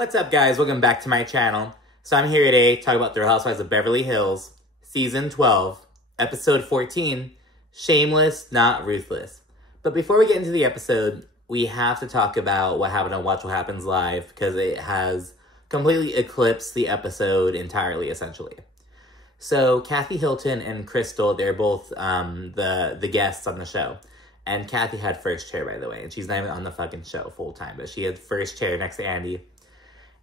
What's up, guys? Welcome back to my channel. So I'm here today to talk about The Housewives of Beverly Hills, Season 12, Episode 14, Shameless, Not Ruthless. But before we get into the episode, we have to talk about what happened on Watch What Happens Live, because it has completely eclipsed the episode entirely, essentially. So Kathy, Hilton, and Crystal, they're both the guests on the show. And Kathy had first chair, by the way, and she's not even on the fucking show full time, but she had first chair next to Andy.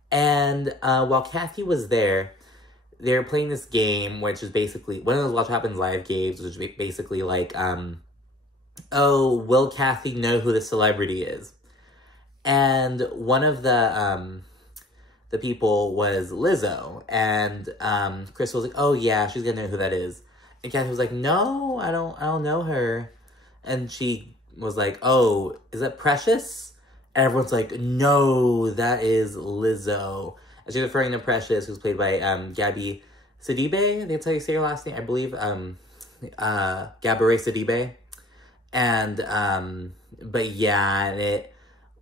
And while Kathy was there, they were playing this game, which is basically one of those Watch What Happens Live games, which is basically like, oh, will Kathy know who the celebrity is? And one of the people was Lizzo, and Crystal was like, oh yeah, she's gonna know who that is. And Kathy was like, no, I don't know her. And she was like, oh, is that Precious? And everyone's like, no, that is Lizzo. And she's referring to Precious, who's played by Gabby Sidibe. I think that's how you say her last name, I believe. Gabourey Sidibe. And, but yeah, and it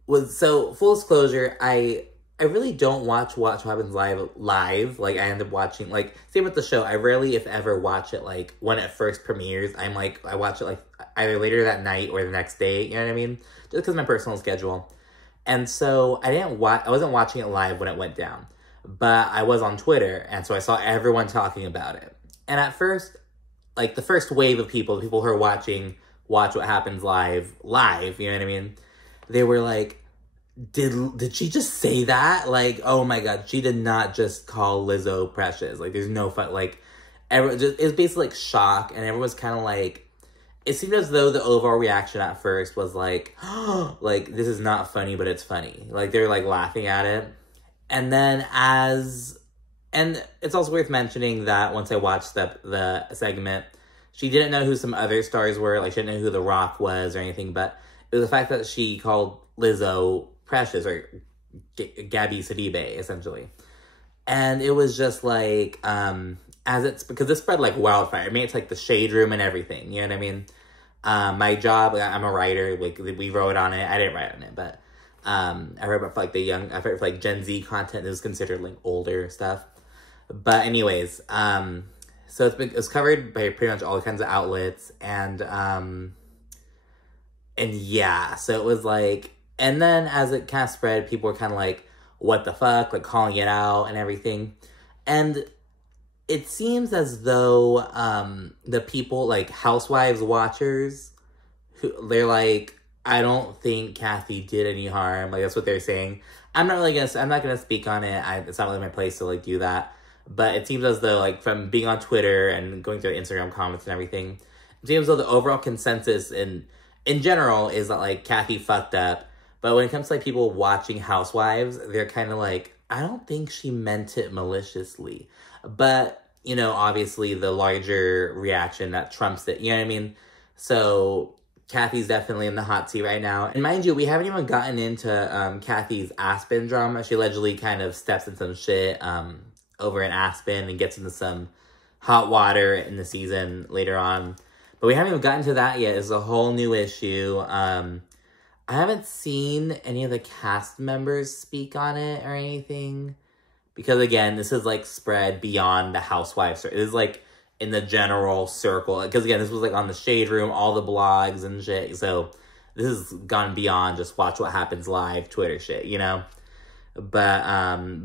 was, so, full disclosure, I really don't watch What Happens live. Like, I end up watching, like, same with the show. I rarely, if ever, watch it, like, when it first premieres. I watch it, like, either later that night or the next day, you know what I mean? Just because of my personal schedule. And so, I wasn't watching it live when it went down. But I was on Twitter, and so I saw everyone talking about it. And at first, like, the first wave of people who are watching Watch What Happens live, you know what I mean? They were like, did she just say that? Like, oh my god, she did not just call Lizzo Precious. Like, there's no fun, like, it was basically, like, shock, and everyone was kind of like, it seemed as though the overall reaction at first was like, oh, like, this is not funny, but it's funny. Like, they were, like, laughing at it. And then and it's also worth mentioning that once I watched the segment, she didn't know who some other stars were. Like, she didn't know who The Rock was or anything, but it was the fact that she called Lizzo Precious, or Gabby Sidibe, essentially. And it was just like, because this spread like wildfire. I mean, it's like the shade room and everything, you know what I mean? My job, I'm a writer, like, we wrote on it. I didn't write on it, but I wrote about, like, I wrote for, like, Gen Z content that was considered, like, older stuff. But anyways, so it was covered by pretty much all kinds of outlets, and yeah, so it was like, and then as it kind of spread, people were kind of like, what the fuck, like, calling it out and everything. And it seems as though the people, like, Housewives watchers, they're like, I don't think Kathy did any harm. Like, that's what they're saying. I'm not gonna speak on it. It's not really my place to, like, do that. But it seems as though, like, from being on Twitter and going through Instagram comments and everything, it seems as though the overall consensus in general is that, like, Kathy fucked up. But when it comes to, like, people watching Housewives, they're kind of like, I don't think she meant it maliciously. But, you know, obviously the larger reaction that trumps it, you know what I mean? So Kathy's definitely in the hot seat right now. And mind you, we haven't even gotten into Kathy's Aspen drama. She allegedly kind of steps in some shit over in Aspen and gets into some hot water in the season later on. But we haven't even gotten to that yet. It's a whole new issue. I haven't seen any of the cast members speak on it or anything. Because, again, this is, like, spread beyond the Housewives. It is, like, in the general circle. Because, again, this was, like, on the Shade Room, all the blogs and shit. So, this has gone beyond just Watch What Happens Live Twitter shit, you know? But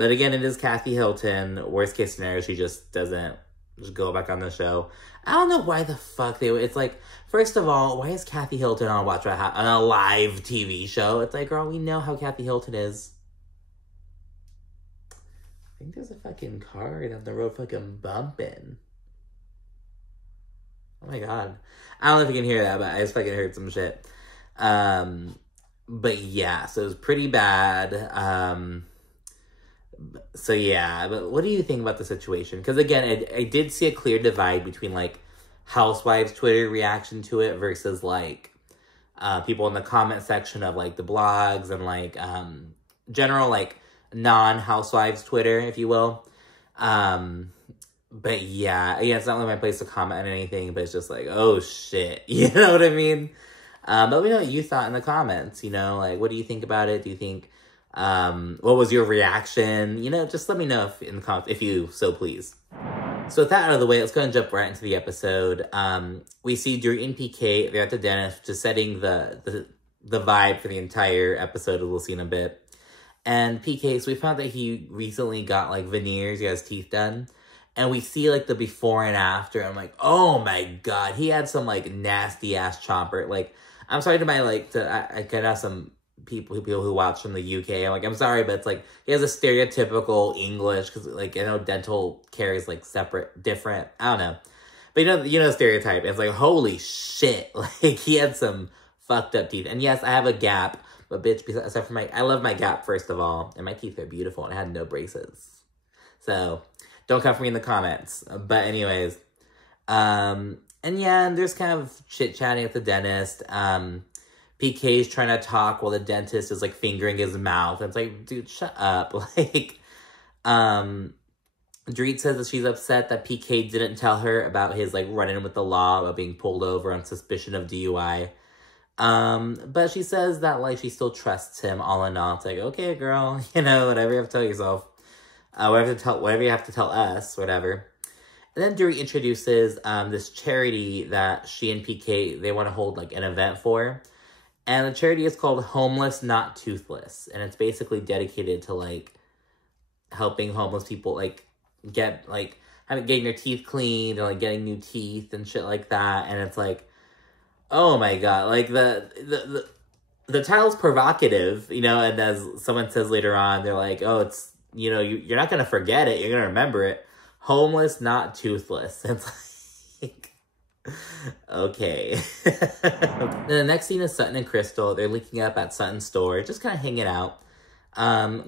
again, it is Kathy Hilton. Worst case scenario, she just doesn't just go back on the show. I don't know why the fuck it's like, first of all, why is Kathy Hilton on Watch What Happens, on a live TV show? It's like, girl, we know how Kathy Hilton is. I think there's a fucking car down the road fucking bumping. Oh my god. I don't know if you can hear that, but I just fucking heard some shit. But yeah, so it was pretty bad. So yeah, but what do you think about the situation? Because again, I did see a clear divide between, like, Housewives Twitter reaction to it versus, like, people in the comment section of, like, the blogs and, like, general, like, non-Housewives Twitter, if you will. But yeah, it's not really my place to comment on anything, but it's just like, oh shit, you know what I mean? But let me know what you thought in the comments, you know, like, what do you think about it? Do you think What was your reaction? You know, just let me know if in the comments, if you so please. So with that out of the way, let's go and jump right into the episode. We see Dewey and PK, they're at the dentist, just setting the vibe for the entire episode, we'll see in a bit. And PK, so we found that he recently got, like, veneers, he has teeth done. And we see, like, the before and after. I'm like, oh my god, he had some, like, nasty-ass chomper. Like, I'm sorry to my, like, I could have some people who watch from the UK. I'm like, I'm sorry, but it's, like, he has a stereotypical English, because, like, I know dental care is, like, separate, different, I don't know. But you know the stereotype. It's like, holy shit. Like, he had some fucked up teeth. And yes, I have a gap, but bitch, except for I love my gap, first of all. And my teeth are beautiful, and I had no braces. So, don't come for me in the comments. But anyways, and yeah, and there's kind of chit-chatting at the dentist. PK's trying to talk while the dentist is, like, fingering his mouth. And it's like, dude, shut up. Like, Dorit says that she's upset that PK didn't tell her about his, like, run-in with the law, about being pulled over on suspicion of DUI. But she says that, like, she still trusts him all in all. It's like, okay, girl, you know, whatever you have to tell yourself. Whatever you have to tell us, whatever. And then Dorit introduces, this charity that she and PK, they want to hold, like, an event for. And the charity is called Homeless, Not Toothless. And it's basically dedicated to, like, helping homeless people, like, getting their teeth cleaned, or, like, getting new teeth and shit like that. And it's like, oh my god, like, the title's provocative, you know, and as someone says later on, they're like, oh, it's, you know, you're not gonna forget it, you're gonna remember it. Homeless, not toothless. It's like, okay. Then the next scene is Sutton and Crystal. They're linking up at Sutton's store, just kind of hanging out.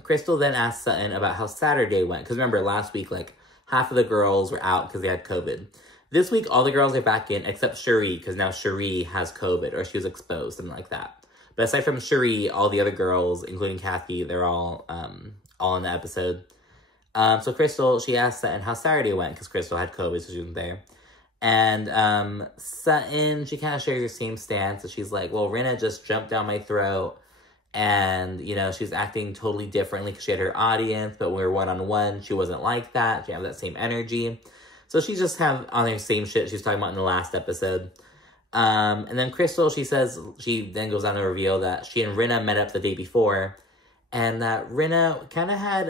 Crystal then asks Sutton about how Saturday went, because remember, last week, like, half of the girls were out because they had COVID. This week, all the girls are back in, except Sheree, because now Sheree has COVID, or she was exposed, something like that. But aside from Sheree, all the other girls, including Kathy, they're all in the episode. So Crystal, she asked Sutton how Saturday went, because Crystal had COVID, so she wasn't there. And Sutton, she kind of shares the same stance, that she's like, well, Rinna just jumped down my throat, and, you know, she's acting totally differently, because she had her audience, but when we were one-on-one, she wasn't like that, she had that same energy. So she's just kind of on the same shit she was talking about in the last episode. And then Crystal, she says, she then goes on to reveal that she and Rinna met up the day before. And that Rinna kind of had,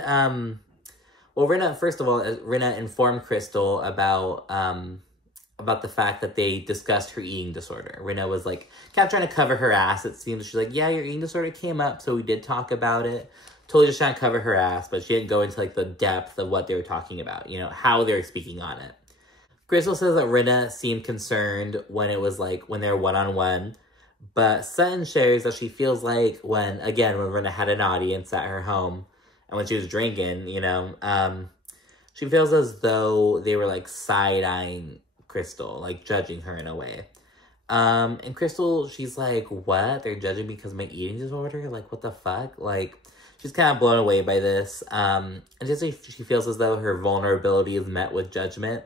well, Rinna, first of all, Rinna informed Crystal about the fact that they discussed her eating disorder. Rinna was, like, kept trying to cover her ass. It seems she's like, yeah, your eating disorder came up, so we did talk about it. Totally just trying to cover her ass, but she didn't go into, like, the depth of what they were talking about, you know, how they were speaking on it. Crystal says that Rinna seemed concerned when it was, like, when they were one-on-one, but Sutton shares that she feels like when Rinna had an audience at her home, and when she was drinking, you know, she feels as though they were, like, side-eyeing Crystal, like, judging her in a way. And Crystal, she's like, what? They're judging me because of my eating disorder? Like, what the fuck? Like, she's kind of blown away by this. And just she feels as though her vulnerability is met with judgment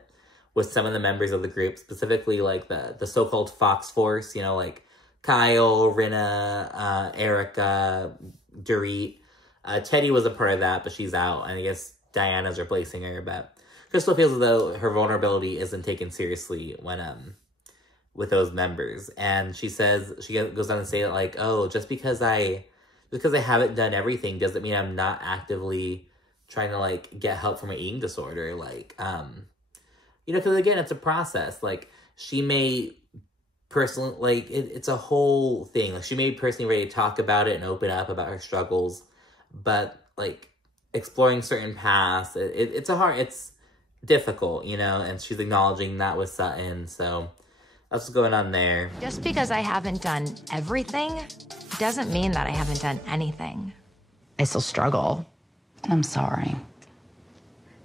with some of the members of the group, specifically, like, the so-called Fox Force, you know, like, Kyle, Rinna, Erika, Dorit. Teddy was a part of that, but she's out, and I guess Diana's replacing her, but Crystal feels as though her vulnerability isn't taken seriously when, with those members. And she says, she goes on to say that, like, oh, just because I haven't done everything doesn't mean I'm not actively trying to, like, get help for my eating disorder. Like, you know, because again, it's a process. Like, she may personally, like, it's a whole thing. Like, she may be personally ready to talk about it and open up about her struggles, but, like, exploring certain paths, it's difficult, you know, and she's acknowledging that with Sutton, so that's what's going on there. Just because I haven't done everything doesn't mean that I haven't done anything. I still struggle. I'm sorry.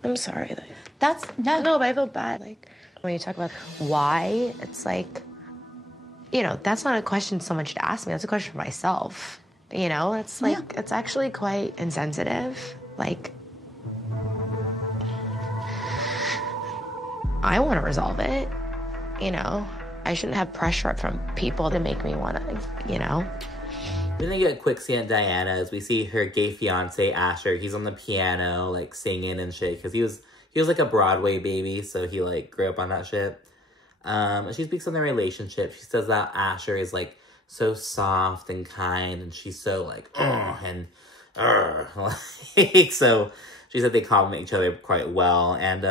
I'm sorry. That's No, but I feel bad. Like, when you talk about why, it's like, you know, that's not a question so much to ask me. That's a question for myself. You know, it's like, It's actually quite insensitive. Like, I want to resolve it, you know? I shouldn't have pressure from people to make me want to, you know? Then they get a quick scene at Diana's. We see her gay fiance, Asher. He's on the piano, like, singing and shit. Because he was like a Broadway baby, so he, like, grew up on that shit. And she speaks on their relationship. She says that Asher is, like, so soft and kind. And she's so, like, like, so she said they compliment each other quite well. And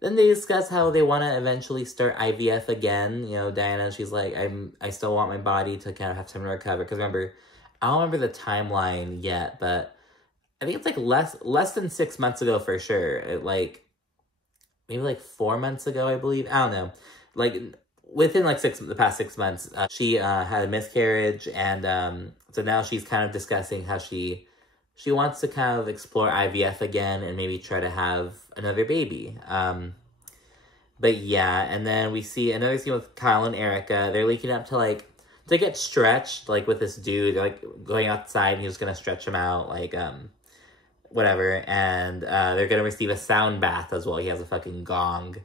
then they discuss how they want to eventually start IVF again. You know, Diana, she's like, I still want my body to kind of have time to recover. Because remember, I don't remember the timeline yet, but I think it's like less than 6 months ago for sure. Like, maybe like 4 months ago, I believe. I don't know. Like, within like the past 6 months, she had a miscarriage. And so now she's kind of discussing how she wants to kind of explore IVF again and maybe try to have another baby. But yeah, and then we see another scene with Kyle and Erika. They're linking up to get stretched, like, with this dude. They're, like, going outside and he's just gonna stretch him out, like, whatever. And they're gonna receive a sound bath as well. He has a fucking gong.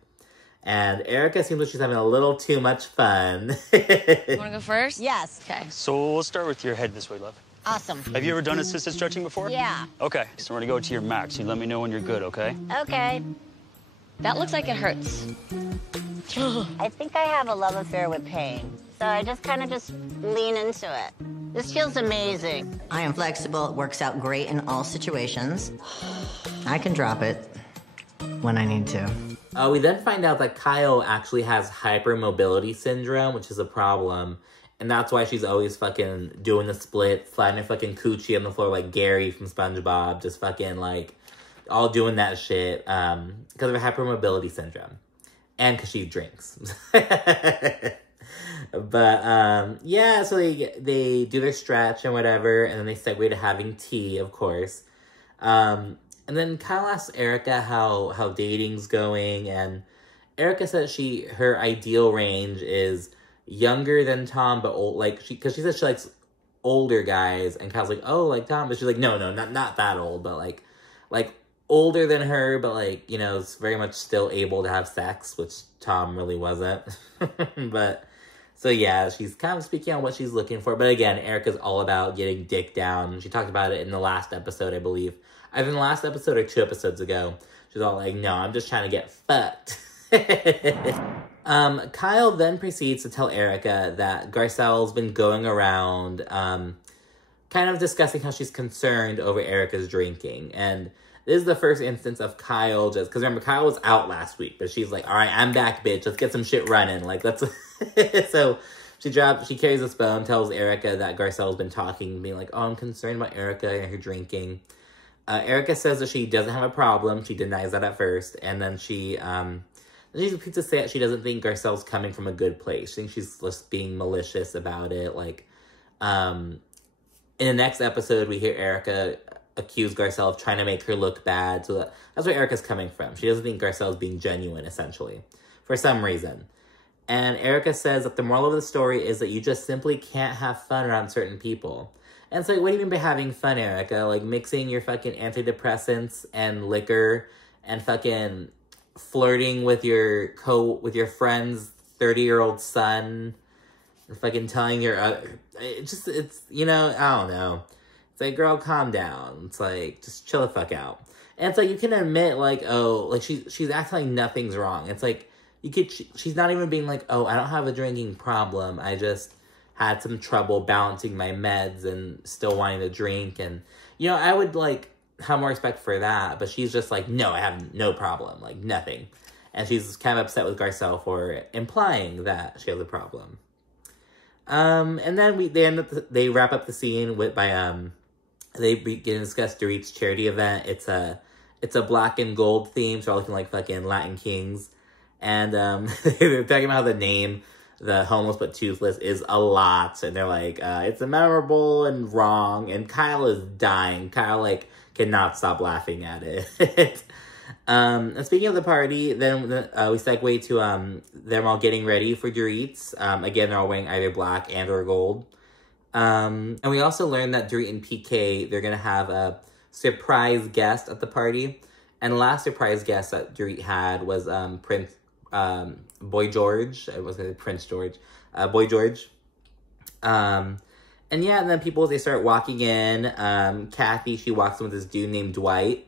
And Erika seems like she's having a little too much fun. You wanna go first? Yes. Okay. So we'll start with your head this way, love. Awesome. Have you ever done assisted stretching before? Yeah. Okay, so we're gonna go to your max. You let me know when you're good, okay? Okay. That looks like it hurts. I think I have a love affair with pain, so I just kind of lean into it. This feels amazing. I am flexible. It works out great in all situations. I can drop it when I need to. We then find out that Kyle actually has hypermobility syndrome, which is a problem. And that's why she's always fucking doing the split, sliding her fucking coochie on the floor like Gary from SpongeBob. Just fucking, like, all doing that shit because of her hypermobility syndrome. And because she drinks. But, yeah, so they do their stretch and whatever. And then they segue to having tea, of course. And then Kyle asks Erika how dating's going. And Erika says her ideal range is younger than Tom, but old, like, because she says she likes older guys, and Kyle's like, oh, like Tom, but she's like, no, not that old, but like older than her, but, like, you know, it's very much still able to have sex, which Tom really wasn't. But, so yeah, she's kind of speaking on what she's looking for, but again, Erika's all about getting dick down. She talked about it in the last episode, I believe. Either in the last episode or 2 episodes ago. She's all like, no, I'm just trying to get fucked. Kyle then proceeds to tell Erika that Garcelle's been going around, kind of discussing how she's concerned over Erika's drinking. And this is the first instance of Kyle just, because remember, Kyle was out last week, but she's like, all right, I'm back, bitch. Let's get some shit running. Like, let's, so she carries this phone, tells Erika that Garcelle's been talking, being like, oh, I'm concerned about Erika and her drinking. Erika says that she doesn't have a problem. She denies that at first. And then she repeats to say that she doesn't think Garcelle's coming from a good place. She thinks she's just being malicious about it. Like, in the next episode, we hear Erika accuse Garcelle of trying to make her look bad. So that's where Erika's coming from. She doesn't think Garcelle's being genuine, essentially, for some reason. And Erika says that the moral of the story is that you just simply can't have fun around certain people. And it's like, what do you mean by having fun, Erika? Like, mixing your fucking antidepressants and liquor and fucking flirting with your friend's 30-year-old son and fucking telling your it's, you know, I don't know. It's like, girl, calm down. It's like, just chill the fuck out. And it's like, you can admit, like, oh, like, she's acting like nothing's wrong. It's like, she's not even being like, oh, I don't have a drinking problem. I just had some trouble balancing my meds and still wanting to drink. And, you know, I would, like, have more respect for that. But she's just like, no, I have no problem. Like, nothing. And she's kind of upset with Garcelle for implying that she has a problem. And then they wrap up the scene they begin to discuss Dorit's charity event. It's a black and gold theme, so we're looking like fucking Latin kings. And they're talking about how the name, the homeless but toothless, is a lot. And they're like, it's memorable and wrong. And Kyle is dying. Kyle, like, cannot stop laughing at it. And speaking of the party, then we segue to them all getting ready for Dorit's. Again, they're all wearing either black and or gold. And we also learned that Dewey and PK, they're going to have a surprise guest at the party. And the last surprise guest that Dewey had was Boy George. I was going to say Prince George. Boy George. And And yeah, and then people, they start walking in. Kathy, she walks in with this dude named Dwight.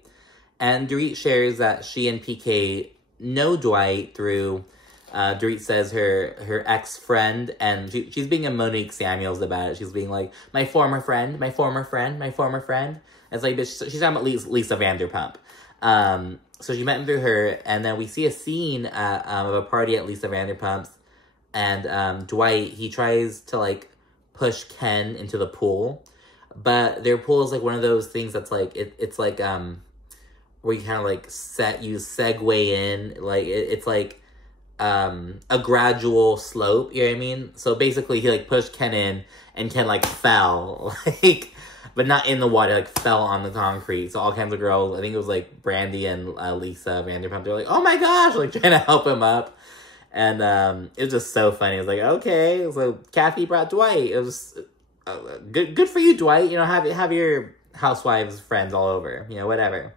And Dorit shares that she and PK know Dwight through, Dorit says her ex-friend, and she's being a Monique Samuels about it. She's being like, my former friend, my former friend, my former friend. It's like, she's talking about Lisa Vanderpump. So she met him through her, and then we see a scene of a party at Lisa Vanderpump's, and Dwight, he tries to, like, push Ken into the pool, but their pool is, like, one of those things that's, like, it's like, where you kind of, like, segue in, like, it's, like, a gradual slope, you know what I mean? So basically, he, like, pushed Ken in, and Ken, like, fell, like, but not in the water, like, fell on the concrete. So all kinds of girls, I think it was, like, Brandy and Lisa Vanderpump, they're like, oh my gosh, like, trying to help him up. And it was just so funny. It was like, okay, so Kathy brought Dwight. It was good for you, Dwight. You know, have your Housewives friends all over. You know, whatever.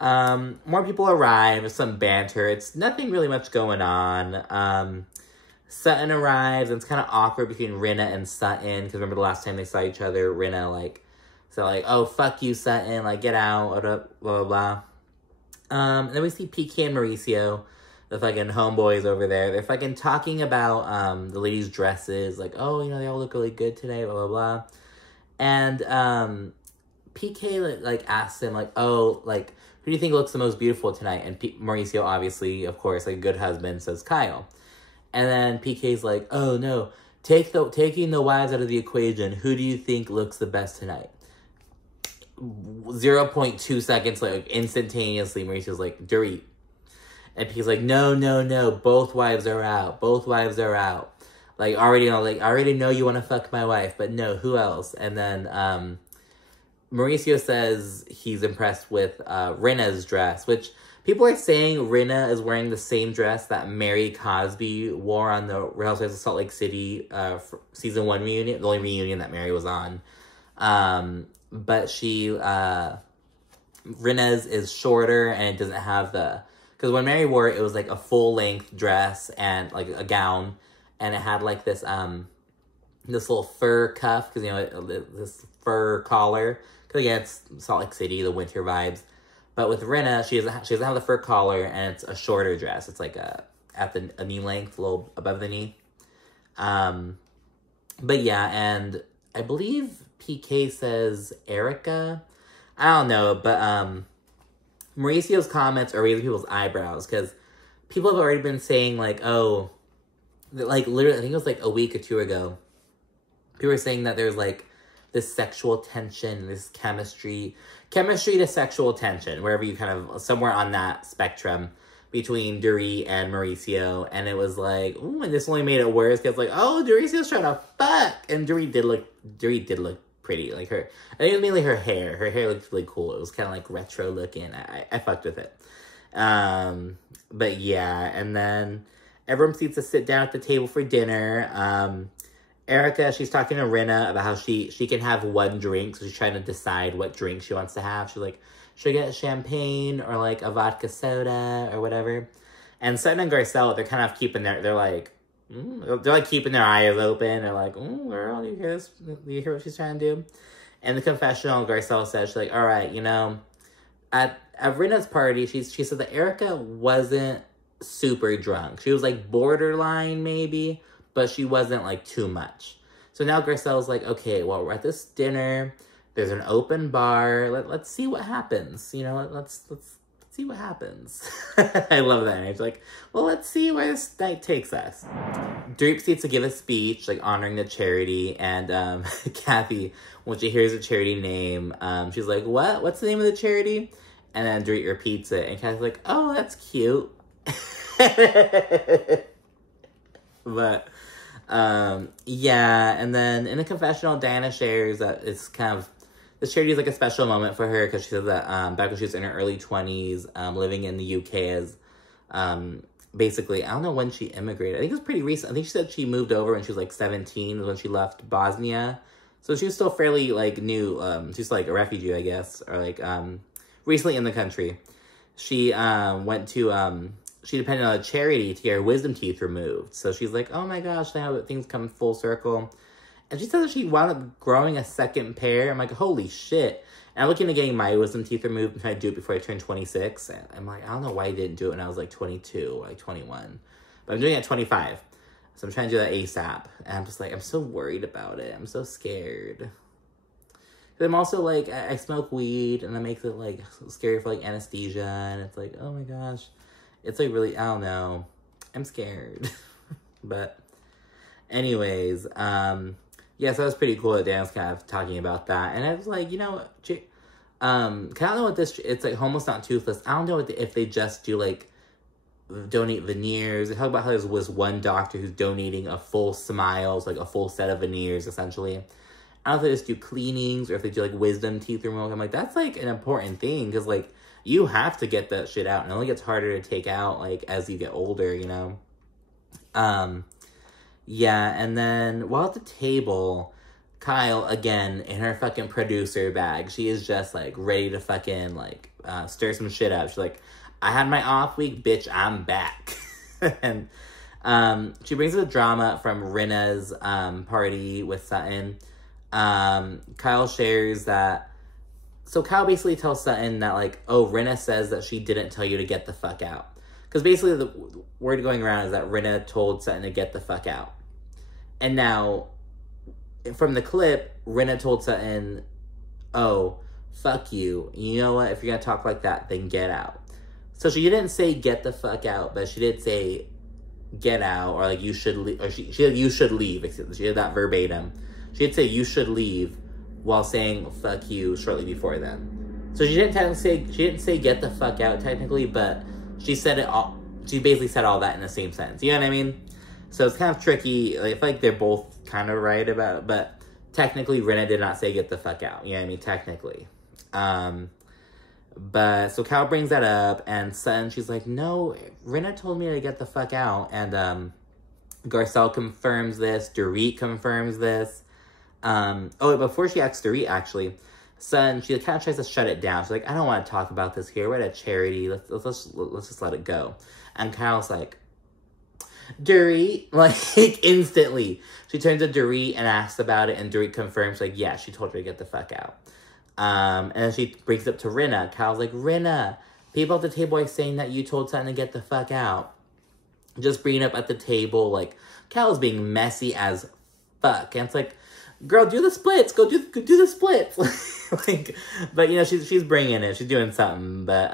More people arrive. There's some banter. It's nothing really much going on. Sutton arrives, and it's kind of awkward between Rinna and Sutton. Because remember the last time they saw each other, Rinna, like, so like, oh, fuck you, Sutton. Like, get out. Blah, blah, blah. And then we see PK and Mauricio. The fucking homeboys over there. They're fucking talking about the ladies' dresses. Like, oh, you know, they all look really good today, blah, blah, blah. And PK, like, asks him, like, oh, like, who do you think looks the most beautiful tonight? And Mauricio, obviously, of course, like a good husband, says Kyle. And then PK's like, oh, no, taking the wives out of the equation, who do you think looks the best tonight? 0.2 seconds, like, instantaneously, Mauricio's like, Dorit. And PK's like, no, both wives are out. Both wives are out. Like, I already know you want to fuck my wife, but no, who else? And then Mauricio says he's impressed with Rinna's dress, which people are saying Rinna is wearing the same dress that Mary Cosby wore on the Real Housewives of Salt Lake City season 1 reunion, the only reunion that Mary was on. But Rinna's is shorter, and it doesn't have the... Because when Mary wore it, it was, like, a full-length dress and, like, a gown. And it had, like, this little fur cuff. Because, you know, this fur collar. Because, again, it's Salt Lake City, the winter vibes. But with Rinna, she doesn't have the fur collar. And it's a shorter dress. It's, like, at the knee length, a little above the knee. But, yeah, and I believe PK says Erika. I don't know, but... Mauricio's comments are raising people's eyebrows, because people have already been saying, like, oh, like, literally, I think it was, like, a week or two ago, people were saying that there's, like, this sexual tension, this chemistry to sexual tension, wherever you kind of, somewhere on that spectrum, between Dorit and Mauricio, and it was like, ooh, and this only made it worse, because, like, oh, Mauricio's trying to fuck, and Dorit did look pretty, like her, I think it was mainly her hair looked really cool. It was kind of like retro looking. I fucked with it. But yeah, and then everyone proceeds to sit down at the table for dinner. Erika, she's talking to Rinna about how she can have one drink, so she's trying to decide what drink she wants to have. She's like, should I get champagne or like a vodka soda or whatever? And Sutton and Garcelle, they're kind of keeping they're like keeping their eyes open. They're like, girl, do you hear this? Do you hear what she's trying to do? In the confessional, Garcelle says, she's like, all right, you know, at Rinna's party, she said that Erika wasn't super drunk. She was like borderline maybe, but she wasn't like too much. So now Garcelle's like, okay, well, we're at this dinner. There's an open bar. Let's see what happens. You know, let's see what happens. I love that. And it's like, well, let's see where this night takes us. Dorit proceeds to give a speech, like, honoring the charity, and Kathy, when she hears the charity name, she's like, what? What's the name of the charity? And then Dorit repeats it, and Kathy's like, oh, that's cute. But, yeah, and then in the confessional, Diana shares that it's kind of, this charity is like a special moment for her, because she said that back when she was in her early 20s, living in the UK as, basically, I don't know when she immigrated. I think it was pretty recent. I think she said she moved over when she was like 17, when she left Bosnia. So she was still fairly like new. She's like a refugee, I guess, or like recently in the country. She went to, she depended on a charity to get her wisdom teeth removed. So she's like, oh my gosh, now things come full circle. And she said that she wound up growing a second pair. I'm like, holy shit. And I'm looking at getting my wisdom teeth removed and trying to do it before I turn 26. And I'm like, I don't know why I didn't do it when I was like 22 or like 21. But I'm doing it at 25. So I'm trying to do that ASAP. And I'm just like, I'm so worried about it. I'm so scared. But I'm also like, I smoke weed and that makes it like scary for like anesthesia. And it's like, oh my gosh. It's like really, I don't know. I'm scared. But anyways, yeah, so that was pretty cool that Dan was kind of talking about that. And I was like, you know, kind of know what this, it's like Almost Not Toothless. I don't know if they just do like, donate veneers. They talk about how there was one doctor who's donating a full smile, so like a full set of veneers, essentially. I don't know if they just do cleanings or if they do like wisdom teeth removal. I'm like, that's like an important thing because like you have to get that shit out. And it only gets harder to take out like as you get older, you know? Yeah, and then while at the table, Kyle, again, in her fucking producer bag, she is just, like, ready to fucking, like, stir some shit up. She's like, I had my off week, bitch, I'm back. And she brings the drama from Rinna's party with Sutton. Kyle shares that... So Kyle basically tells Sutton that, like, oh, Rinna says that she didn't tell you to get the fuck out. Because basically the word going around is that Rinna told Sutton to get the fuck out. And now, from the clip, Rinna told Sutton, oh, fuck you. You know what? If you're going to talk like that, then get out. So she didn't say get the fuck out, but she did say get out, or like you should leave, or she said you should leave. She did that verbatim. She did say you should leave while saying fuck you shortly before then. So she didn't say get the fuck out technically, but she said it all. She basically said all that in the same sentence. You know what I mean? So it's kind of tricky. Like, I feel like they're both kind of right about it, but technically Rinna did not say get the fuck out. You know what I mean? Technically. But so Cal brings that up, and Sutton, she's like, no, Rinna told me to get the fuck out. And Garcelle confirms this. Dorit confirms this. Oh, before she asks Dorit, actually, Sutton, she kind of tries to shut it down. She's like, I don't want to talk about this here. We're at a charity. Let's just let it go. And Kyle's like, Dorit, like, instantly. She turns to Dorit and asks about it, and Dorit confirms, like, yeah, she told her to get the fuck out. And then she brings it up to Rinna. Kyle's like, Rinna, people at the table are saying that you told Sutton to get the fuck out. Just bringing up at the table, like, Kyle's being messy as fuck. And it's like, girl, do the splits. Go do the splits. Like, but, you know, she's bringing it. She's doing something. But,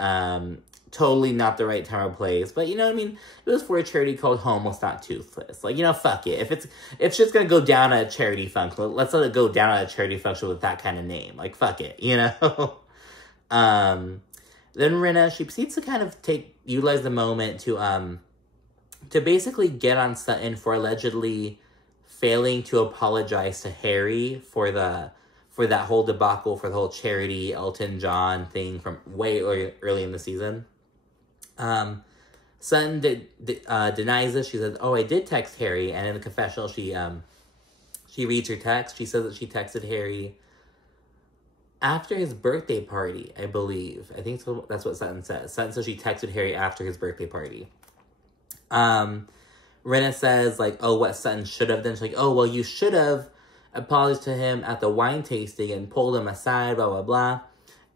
totally not the right time or place. But, you know what I mean? It was for a charity called Almost Not Toothless. Like, you know, fuck it. If shit's gonna go down at a charity function, let's let it go down at a charity function with that kind of name. Like, fuck it, you know? Then Rinna, she proceeds to kind of utilize the moment to basically get on Sutton for allegedly failing to apologize to Harry for that whole debacle, for the whole charity Elton John thing from way early in the season. Sutton denies this. She says, oh, I did text Harry. And in the confessional, she reads her text. She says that she texted Harry after his birthday party, I believe. I think so, that's what Sutton says. Sutton says she texted Harry after his birthday party. Rinna says, like, oh, what Sutton should have done. She's like, oh, well, you should have apologized to him at the wine tasting and pulled him aside, blah, blah, blah.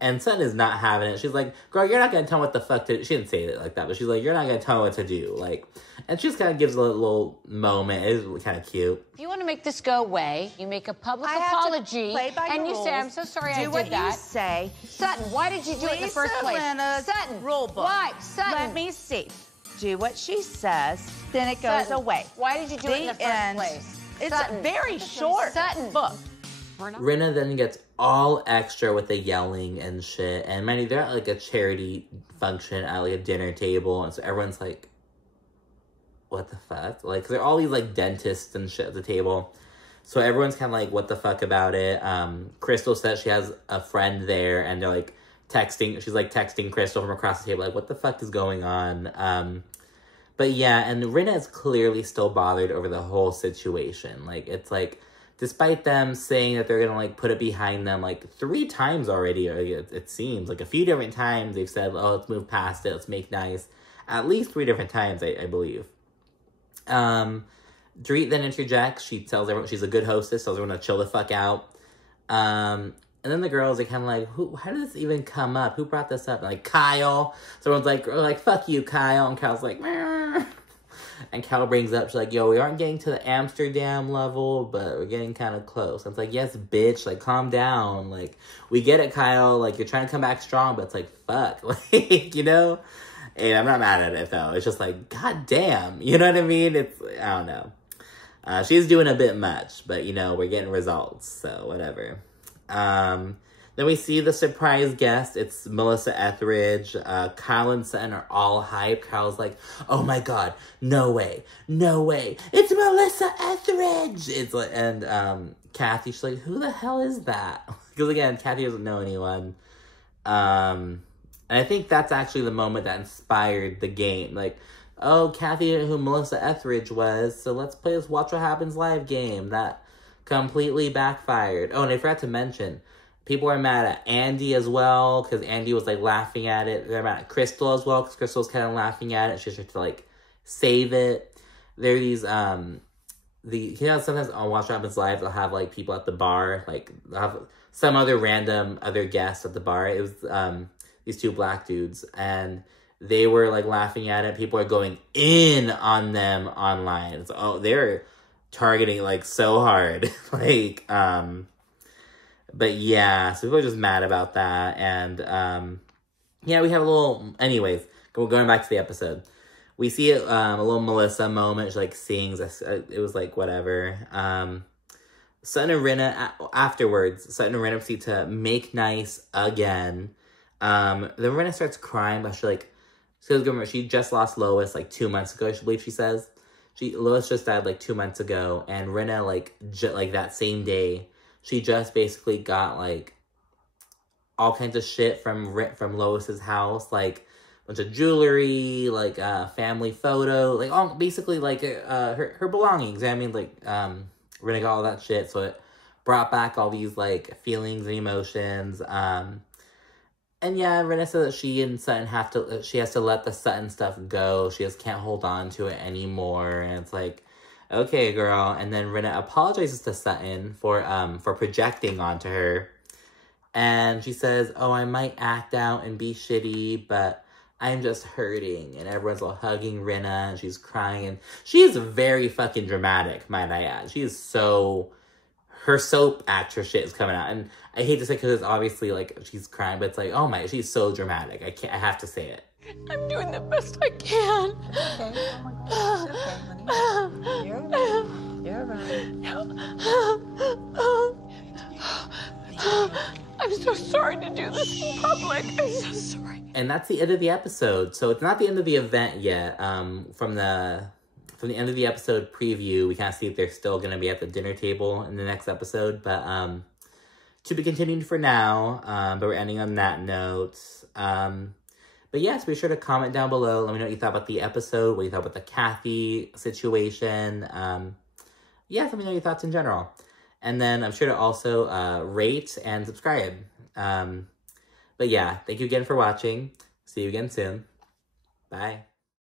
And Sutton is not having it. She's like, girl, you're not going to tell me what the fuck to do. She didn't say it like that, but she's like, you're not going to tell me what to do. Like, and she just kind of gives a little moment. It was kind of cute. If you want to make this go away, you make a public apology. And you say, I'm so sorry I did that. Do what you say. Sutton, why did you do it in the first place? Sutton, rule book. Why? Sutton. Let me see. Do what she says, then it goes away. Why did you do it in the first place? It's a very short book. Rinna then gets all extra with the yelling and shit. And mind you, they're at like a charity function at like a dinner table. And so everyone's like, what the fuck? Like, 'cause there are all these like dentists and shit at the table. So everyone's kind of like, what the fuck about it? Crystal says she has a friend there and they're like texting. She's like texting Crystal from across the table. Like, what the fuck is going on? But yeah, and Rinna is clearly still bothered over the whole situation. Like, it's like, despite them saying that they're gonna, like, put it behind them, like, 3 times already, it seems. Like, a few different times they've said, oh, let's move past it, let's make nice. At least 3 different times, I believe. Dorit then interjects. She tells everyone she's a good hostess, tells everyone to chill the fuck out. And then the girls are kind of like, how did this even come up? Who brought this up? And like, Kyle. So everyone's like, fuck you, Kyle. And Kyle's like, meh. And Kyle brings up, she's like, yo, we aren't getting to the Amsterdam level, but we're getting kind of close. And it's like, yes, bitch, like, calm down. Like, we get it, Kyle. Like, you're trying to come back strong, but it's like, fuck. Like, you know? And I'm not mad at it, though. It's just like, god damn. You know what I mean? It's, I don't know. She's doing a bit much, but, you know, we're getting results, so whatever. Then we see the surprise guest. It's Melissa Etheridge. Kyle and Sutton are all hyped. Kyle's like, oh my god, no way, no way. It's Melissa Etheridge! It's like, and Kathy, she's like, who the hell is that? Because again, Kathy doesn't know anyone. And I think that's actually the moment that inspired the game. Like, oh, Kathy knew who Melissa Etheridge was, so let's play this Watch What Happens Live game. That completely backfired. Oh, and I forgot to mention, people are mad at Andy as well, because Andy was, like, laughing at it. They're mad at Crystal as well, because Crystal's kind of laughing at it. She's trying to, like, save it. There are these, you know, sometimes on Watch What Happens Live, they'll have, like, people at the bar, like, they'll have some other random other guests at the bar. It was, these two black dudes, and they were, like, laughing at it. People are going in on them online. It's, oh, they're targeting, like, so hard. Like, but yeah, so people are just mad about that. And, yeah, we have a little, anyways, going back to the episode. We see a little Melissa moment. She, like, sings. It was, like, whatever. Sutton and Rinna, afterwards, Sutton and Rinna proceed to make nice again. Then Rinna starts crying, but she just lost Lois, like, 2 months ago, I believe she says. Lois just died, like, 2 months ago. And Rinna, like, that same day, she just basically got, like, all kinds of shit from Lois's house, like, a bunch of jewelry, like, family photo, like, all, basically, like, her belongings. I mean, like, Rinna got all that shit, so it brought back all these, like, feelings and emotions. And yeah, Rinna said that she and Sutton she has to let the Sutton stuff go. She just can't hold on to it anymore. And it's like, okay, girl. And then Rinna apologizes to Sutton for projecting onto her. And she says, oh, I might act out and be shitty, but I'm just hurting. And everyone's all hugging Rinna, and she's crying. And she is very fucking dramatic, might I add. She is so... Her soap actress shit is coming out. And I hate to say, because it's obviously, like, she's crying, but it's like, oh my, she's so dramatic. I have to say it. I'm doing the best I can. Okay. Oh my gosh. It's okay, honey. You're right. I'm so sorry to do this in public. I'm so sorry. And that's the end of the episode. So it's not the end of the event yet. From the end of the episode preview, we kind of see if they're still going to be at the dinner table in the next episode. But to be continued for now. But we're ending on that note. But yes, be sure to comment down below. Let me know what you thought about the episode, what you thought about the Kathy situation. Let me know your thoughts in general. And then I'm sure to also rate and subscribe. But yeah, thank you again for watching. See you again soon. Bye.